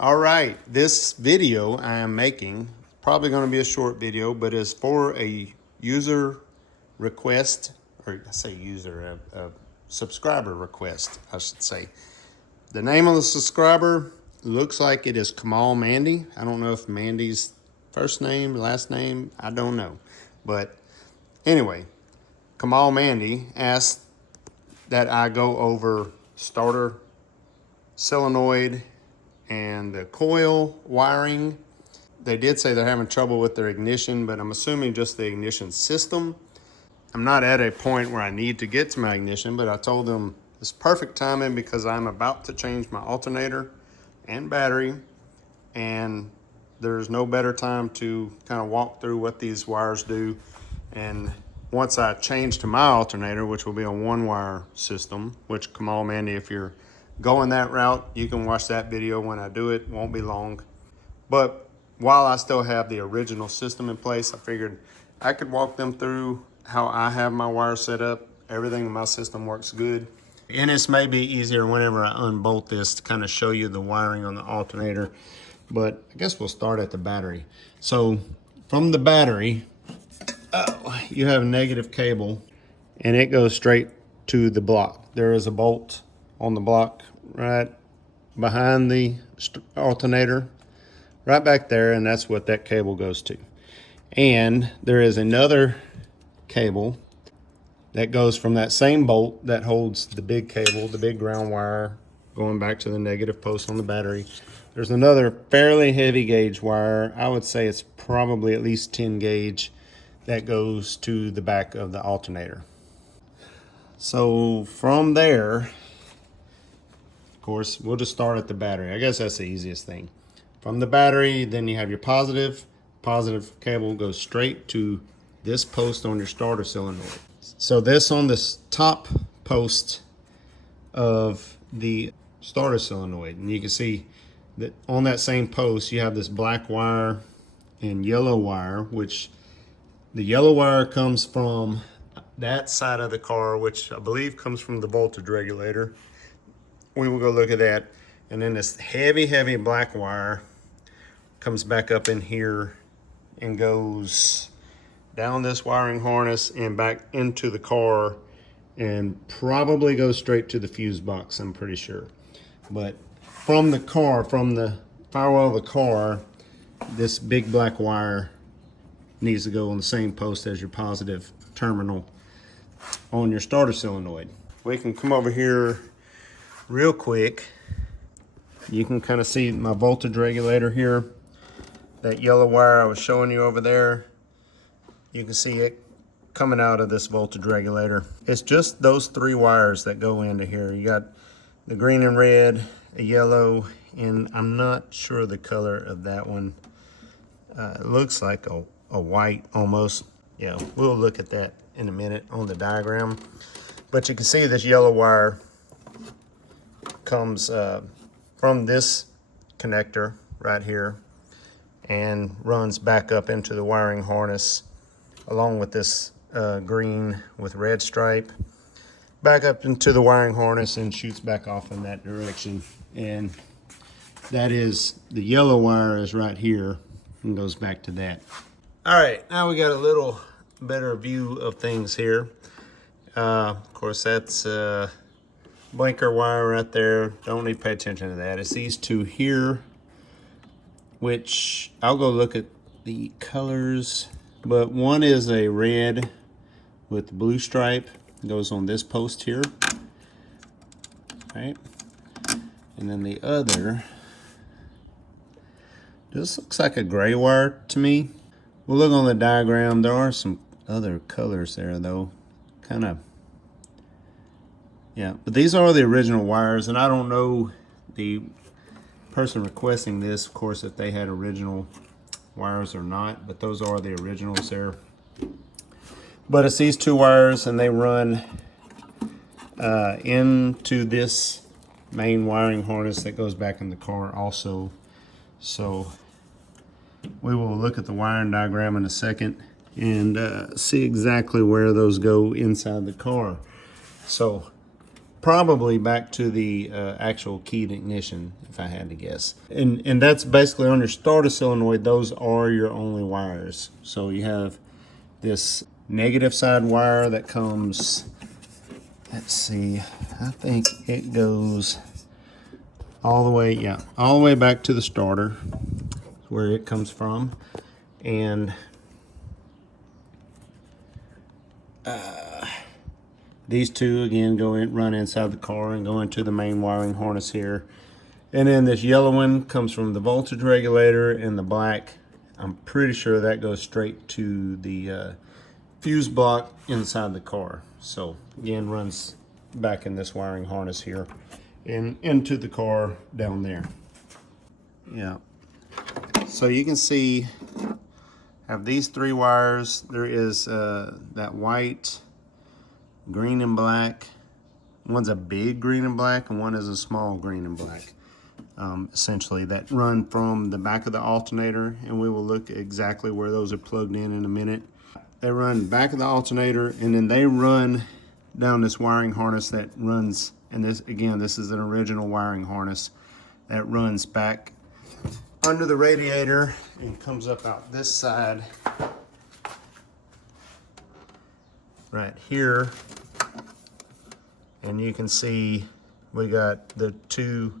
All right, this video I am making, probably going to be a short video, but is for a user request, or I say user, a subscriber request, I should say. The name of the subscriber looks like it is Kamal Mandy. I don't know if Mandy's first name, last name, I don't know. But anyway, Kamal Mandy asked that I go over starter solenoid and the coil wiring. They did say they're having trouble with their ignition, but I'm assuming just the ignition system. I'm not at a point where I need to get to my ignition, but I told them it's perfect timing because I'm about to change my alternator and battery, and there's no better time to kind of walk through what these wires do. And once I change to my alternator, which will be a one-wire system, which Kamal Mandy, if you're going that route, you can watch that video when I do it. Won't be long. But while I still have the original system in place, I figured I could walk them through how I have my wire set up. Everything in my system works good. And this may be easier whenever I unbolt this to kind of show you the wiring on the alternator. But I guess we'll start at the battery. So from the battery, you have a negative cable and it goes straight to the block. There is a bolt on the block right behind the alternator, right back there, and that's what that cable goes to. And there is another cable that goes from that same bolt that holds the big cable, the big ground wire, going back to the negative post on the battery. There's another fairly heavy gauge wire. I would say it's probably at least 10 gauge that goes to the back of the alternator. So from there, of course, we'll just start at the battery. I guess that's the easiest thing. From the battery, then you have your positive cable goes straight to this post on your starter solenoid. So this on this top post of the starter solenoid, and you can see that on that same post you have this black wire and yellow wire, which the yellow wire comes from that side of the car, which I believe comes from the voltage regulator. We will go look at that. And then this heavy black wire comes back up in here and goes down this wiring harness and back into the car and probably goes straight to the fuse box, I'm pretty sure. But from the car, from the firewall of the car, this big black wire needs to go on the same post as your positive terminal on your starter solenoid. We can come over here real quick. You can kind of see my voltage regulator here. That yellow wire I was showing you over there, you can see it coming out of this voltage regulator. It's just those three wires that go into here. You got the green and red, a yellow, and I'm not sure the color of that one. It looks like a white almost. Yeah, we'll look at that in a minute on the diagram. But you can see this yellow wire comes from this connector right here and runs back up into the wiring harness along with this green with red stripe, back up into the wiring harness and shoots back off in that direction. And that is, the yellow wire is right here and goes back to that. All right, now we got a little better view of things here. Of course, that's blinker wire right there. Don't need to pay attention to that. It's these two here, which I'll go look at the colors, but one is a red with blue stripe. It goes on this post here, right? And then the other, this looks like a gray wire to me. We'll look on the diagram. There are some other colors there though, kind of. Yeah, but these are the original wires, and I don't know the person requesting this, of course, if they had original wires or not, but those are the originals there. But it's these two wires, and they run into this main wiring harness that goes back in the car also. So we will look at the wiring diagram in a second and see exactly where those go inside the car. So probably back to the actual keyed ignition, if I had to guess. And that's basically on your starter solenoid, those are your only wires. So you have this negative side wire that comes, let's see, I think it goes all the way, yeah, all the way back to the starter, where it comes from. And these two again run inside the car and go into the main wiring harness here. And then this yellow one comes from the voltage regulator, and the black, I'm pretty sure that goes straight to the fuse block inside the car. So again, runs back in this wiring harness here and into the car down there. Yeah. So you can see, have these three wires. There is that white, green and black. One's a big green and black, and one is a small green and black. Essentially, that run from the back of the alternator, and we will look exactly where those are plugged in a minute. They run back of the alternator, and then they run down this wiring harness that runs, and this, again, this is an original wiring harness that runs back under the radiator and comes up out this side right here. And you can see we got the two,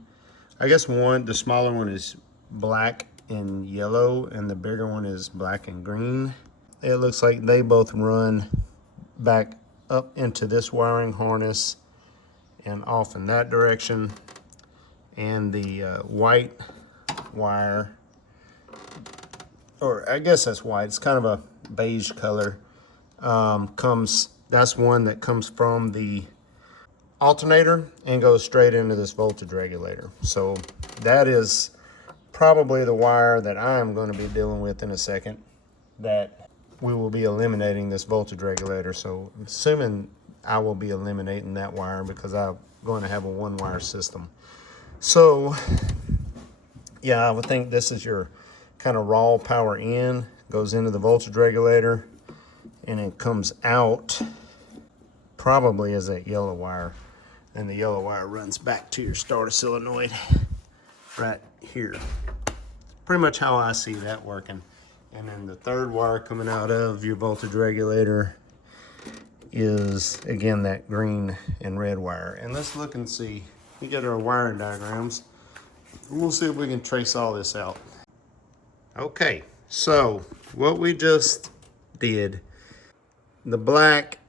I guess the smaller one is black and yellow, and the bigger one is black and green. It looks like they both run back up into this wiring harness and off in that direction. And the white wire, or I guess that's white, it's kind of a beige color, that's one that comes from the alternator and goes straight into this voltage regulator. So that is probably the wire that I am going to be dealing with in a second, that we will be eliminating this voltage regulator. So I'm assuming I will be eliminating that wire because I'm going to have a one wire system. So yeah, I would think this is your kind of raw power in, goes into the voltage regulator, and it comes out probably as that yellow wire. And the yellow wire runs back to your starter solenoid right here. Pretty much how I see that working. And then the third wire coming out of your voltage regulator is, again, that green and red wire. And let's look and see. We got our wiring diagrams. We'll see if we can trace all this out. Okay, so what we just did, the black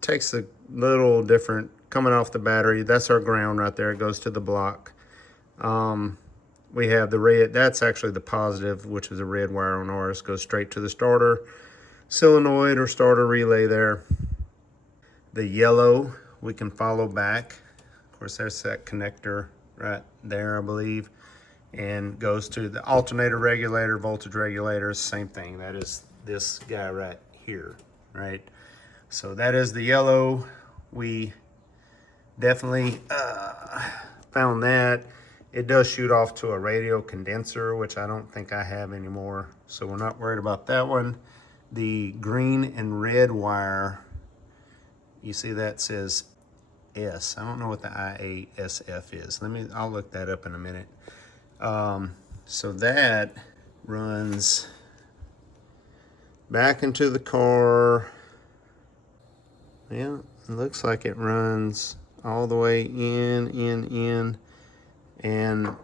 takes a little different coming off the battery. That's our ground right there. It goes to the block. We have the red, that's actually the positive, which is a red wire on ours, goes straight to the starter solenoid or starter relay there. The yellow we can follow back. Of course, there's that connector right there, I believe, and goes to the alternator regulator, voltage regulator, same thing. That is this guy right here, right? So that is the yellow. We definitely found that. It does shoot off to a radio condenser, which I don't think I have anymore, so we're not worried about that one. The green and red wire, you see that says S. I don't know what the IASF is. I'll look that up in a minute. So that runs back into the car. Yeah, it looks like it runs all the way in, and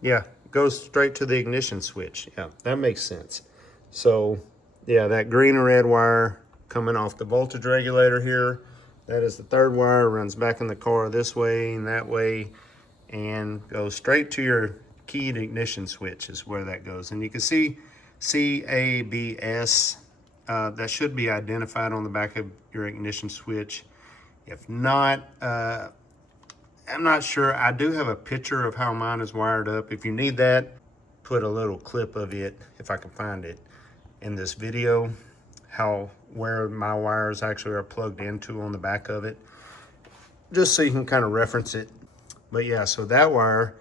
yeah, goes straight to the ignition switch. Yeah, that makes sense. So yeah, that green and red wire coming off the voltage regulator here, that is the third wire, runs back in the car this way and that way, and goes straight to your keyed ignition switch is where that goes. And you can see CABS, that should be identified on the back of your ignition switch. If not, I'm not sure. I do have a picture of how mine is wired up. If you need that, put a little clip of it, if I can find it, in this video, where my wires actually are plugged into on the back of it, just so you can kind of reference it. But yeah, so that wire,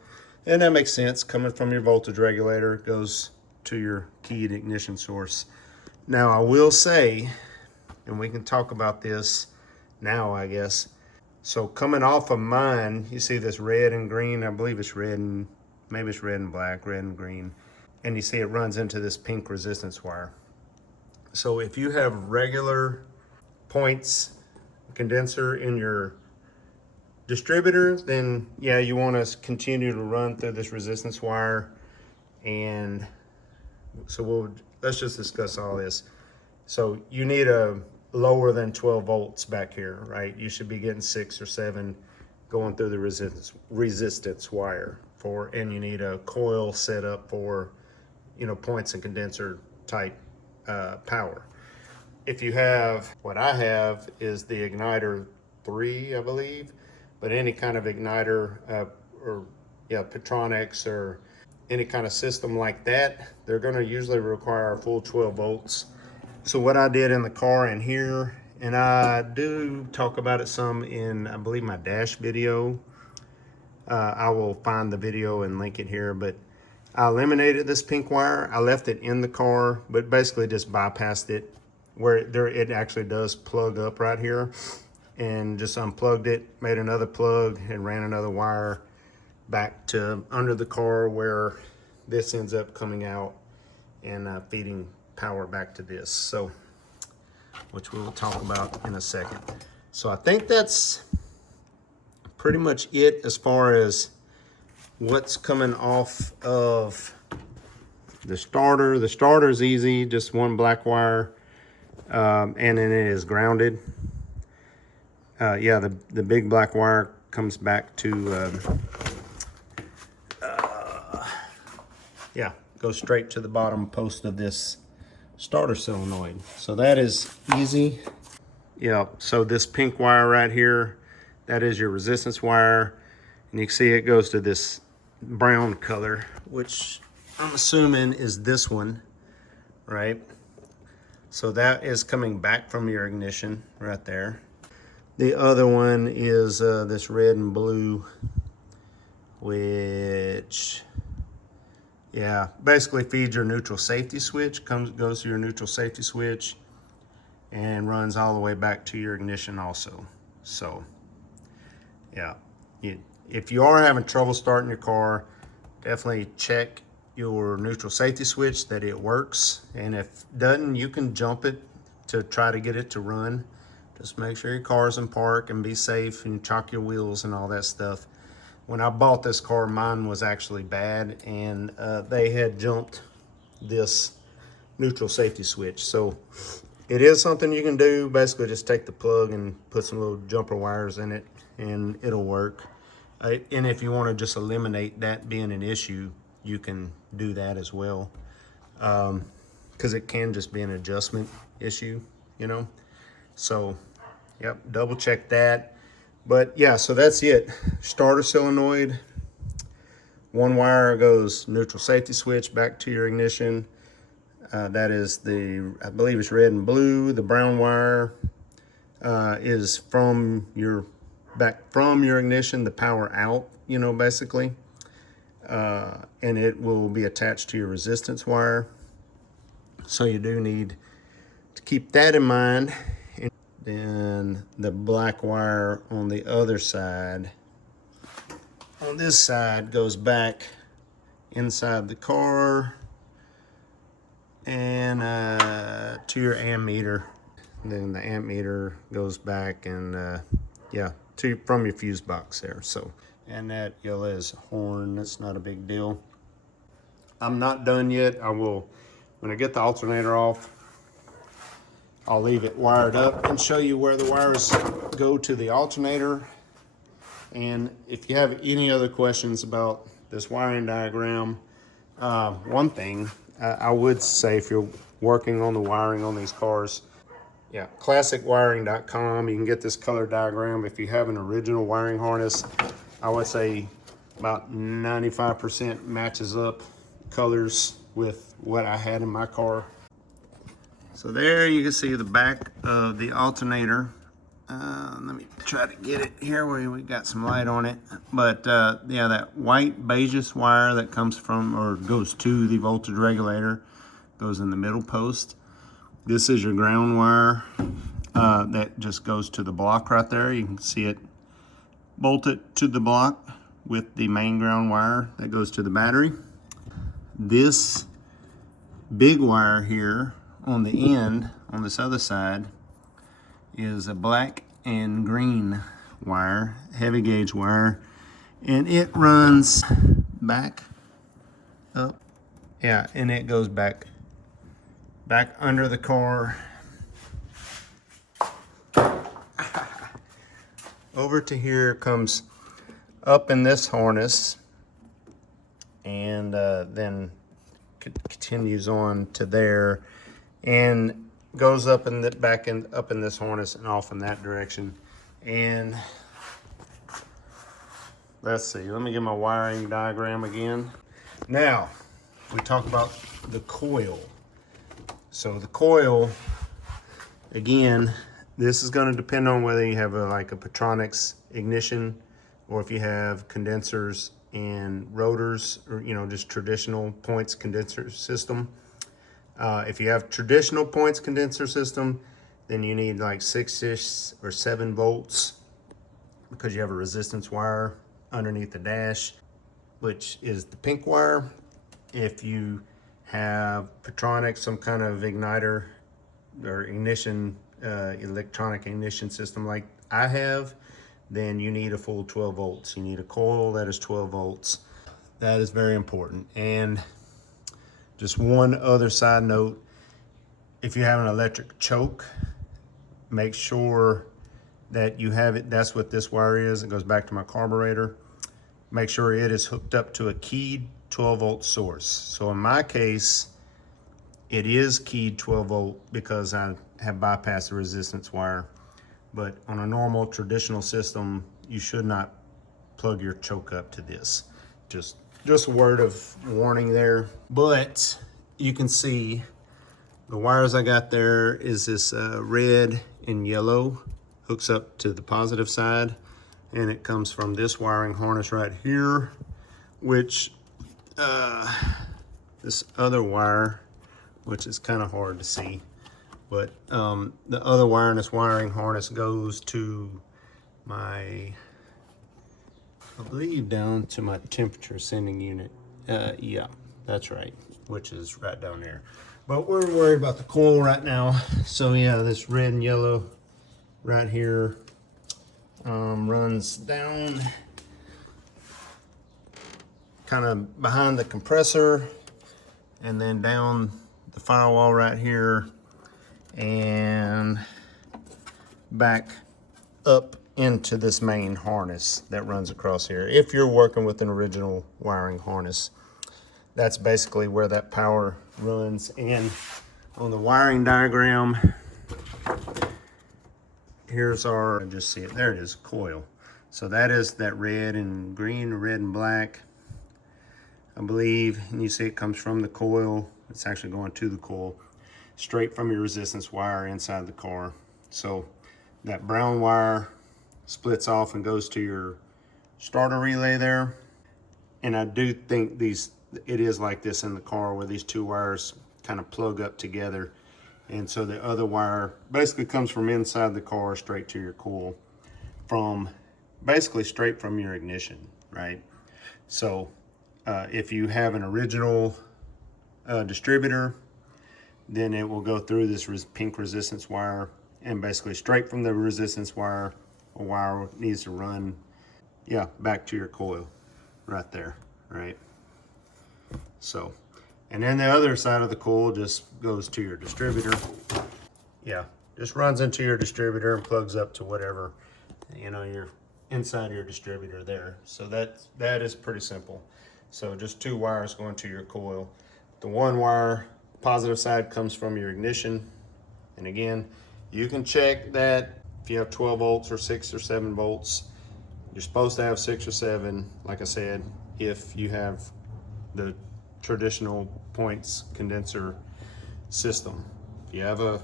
and that makes sense, coming from your voltage regulator, goes to your keyed ignition source. Now I will say, and we can talk about this, now, I guess. So coming off of mine, you see this red and green. I believe it's red and maybe it's red and black, red and green. And you see it runs into this pink resistance wire. So if you have regular points condenser in your distributor, then yeah, you want to continue to run through this resistance wire. And so let's just discuss all this. So you need a lower than 12 volts back here, right? You should be getting 6 or 7 going through the resistance wire and you need a coil set up for, you know, points and condenser type power. If you have, what I have is the igniter 3, I believe, but any kind of igniter or yeah, Petronix or any kind of system like that, they're going to usually require a full 12 volts. So what I did in the car in here, and I do talk about it some in, I believe, my dash video. I will find the video and link it here, but I eliminated this pink wire. I left it in the car, but basically just bypassed it where it actually does plug up right here, and just unplugged it, made another plug, and ran another wire back to under the car where this ends up coming out and feeding power back to this, so which we'll talk about in a second. So I think that's pretty much it as far as what's coming off of the starter. The starter is easy, just one black wire, and then it is grounded. Yeah, the big black wire comes back to yeah, goes straight to the bottom post of this starter solenoid. So that is easy. Yeah, so this pink wire right here, that is your resistance wire. And you can see it goes to this brown color, which I'm assuming is this one, right? So that is coming back from your ignition right there. The other one is this red and blue, which, yeah, basically feeds your neutral safety switch, goes to your neutral safety switch, and runs all the way back to your ignition also. So, yeah, if you are having trouble starting your car, definitely check your neutral safety switch that it works. And if it doesn't, you can jump it to try to get it to run. Just make sure your car's in park and be safe and chock your wheels and all that stuff. When I bought this car, mine was actually bad, and they had jumped this neutral safety switch. So it is something you can do. Basically just take the plug and put some little jumper wires in it and it'll work. And if you want to just eliminate that being an issue, you can do that as well, because it can just be an adjustment issue, you know. So yep, double check that. But yeah, so that's it. Starter solenoid, one wire goes neutral safety switch back to your ignition. That is I believe it's red and blue. The brown wire is back from your ignition, the power out, you know, basically. And it will be attached to your resistance wire. So you do need to keep that in mind. And then the black wire on the other side, on this side, goes back inside the car and to your ammeter. Then the ammeter goes back and yeah, from your fuse box there. So, and that yellow is horn. That's not a big deal. I'm not done yet. I will, when I get the alternator off, I'll leave it wired up and show you where the wires go to the alternator. And if you have any other questions about this wiring diagram, one thing I would say, if you're working on the wiring on these cars, yeah, classicwiring.com, you can get this color diagram. If you have an original wiring harness, I would say about 95% matches up colors with what I had in my car. So there you can see the back of the alternator. Let me try to get it here where we got some light on it. But yeah, that white beigeish wire that comes from or goes to the voltage regulator goes in the middle post. This is your ground wire. that just goes to the block right there. You can see it bolted to the block with the main ground wire that goes to the battery. This big wire here on the end, on this other side, is a black and green wire, heavy gauge wire, and it runs back up. Yeah, and it goes back under the car over to here, comes up in this harness, and then continues on to there and goes up in the back and up in this harness and off in that direction. And let's see, let me get my wiring diagram again. Now we talk about the coil. So the coil, again, this is going to depend on whether you have like a Petronix ignition, or if you have condensers and rotors, or just traditional points condenser system. If you have traditional points condenser system, then you need like 6-ish or 7 volts, because you have a resistance wire underneath the dash, which is the pink wire. If you have Petronix, some kind of igniter or ignition, electronic ignition system like I have, then you need a full 12 volts. You need a coil that is 12 volts. That is very important. And just one other side note, if you have an electric choke, make sure that you have it. That's what this wire is. It goes back to my carburetor. Make sure it is hooked up to a keyed 12 volt source. So in my case, it is keyed 12 volt because I have bypassed the resistance wire. But on a normal traditional system, you should not plug your choke up to this. Just a word of warning there. But you can see the wires I got there is this red and yellow, hooks up to the positive side, and it comes from this wiring harness right here, which this other wire, which is kind of hard to see, but the other wire in this wiring harness goes to my, I believe, down to my temperature sending unit. Yeah, that's right, which is right down there. But we're worried about the coil right now. So yeah, this red and yellow right here runs down kind of behind the compressor, and then down the firewall right here, and back up into this main harness that runs across here. If you're working with an original wiring harness, that's basically where that power runs. And on the wiring diagram, here's our, just see it, there it is, coil. So that is that red and green, red and black, I believe, and you see it comes from the coil. It's actually going to the coil, straight from your resistance wire inside the car. So that brown wire splits off and goes to your starter relay there. And I do think it is like this in the car, where these two wires kind of plug up together. And so the other wire basically comes from inside the car straight to your coil, from basically straight from your ignition, right? So if you have an original distributor, then it will go through this pink resistance wire, and basically straight from the resistance wire, a wire needs to run, yeah, back to your coil right there, right? So, and then the other side of the coil just goes to your distributor. Yeah, just runs into your distributor and plugs up to whatever, you're inside your distributor there. So that is pretty simple. So just two wires going to your coil. The one wire, positive side, comes from your ignition. And again, you can check that if you have 12 volts or 6 or 7 volts. You're supposed to have 6 or 7, like I said, if you have the traditional points condenser system. If you have a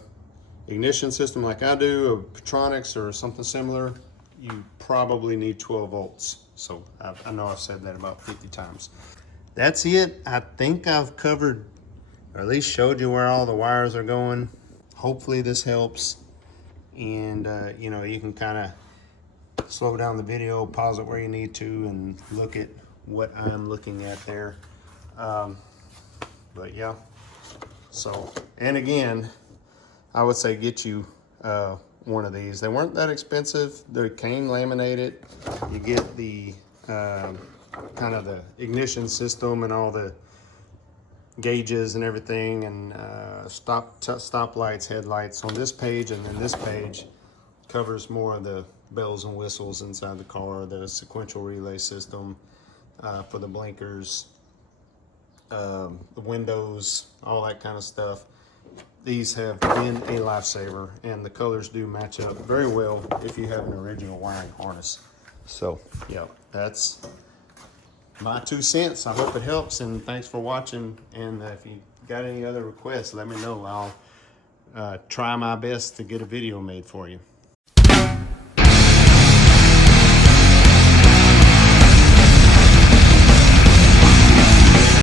ignition system like I do, a Petronix or something similar, you probably need 12 volts. So I know I've said that about 50 times. That's it. I think I've covered, or at least showed you where all the wires are going. Hopefully this helps. and you know, you can kind of slow down the video, pause it where you need to, and look at what I'm looking at there. But yeah, so, and again, I would say get you one of these. They weren't that expensive. They came laminated. You get the kind of the ignition system and all the gauges and everything, and stop lights, headlights on this page, and then this page covers more of the bells and whistles inside the car, the sequential relay system for the blinkers, the windows, all that kind of stuff. These have been a lifesaver, and the colors do match up very well if you have an original wiring harness. So yeah, that's my 2 cents. I hope it helps, and thanks for watching. And if you got any other requests, let me know. I'll try my best to get a video made for you.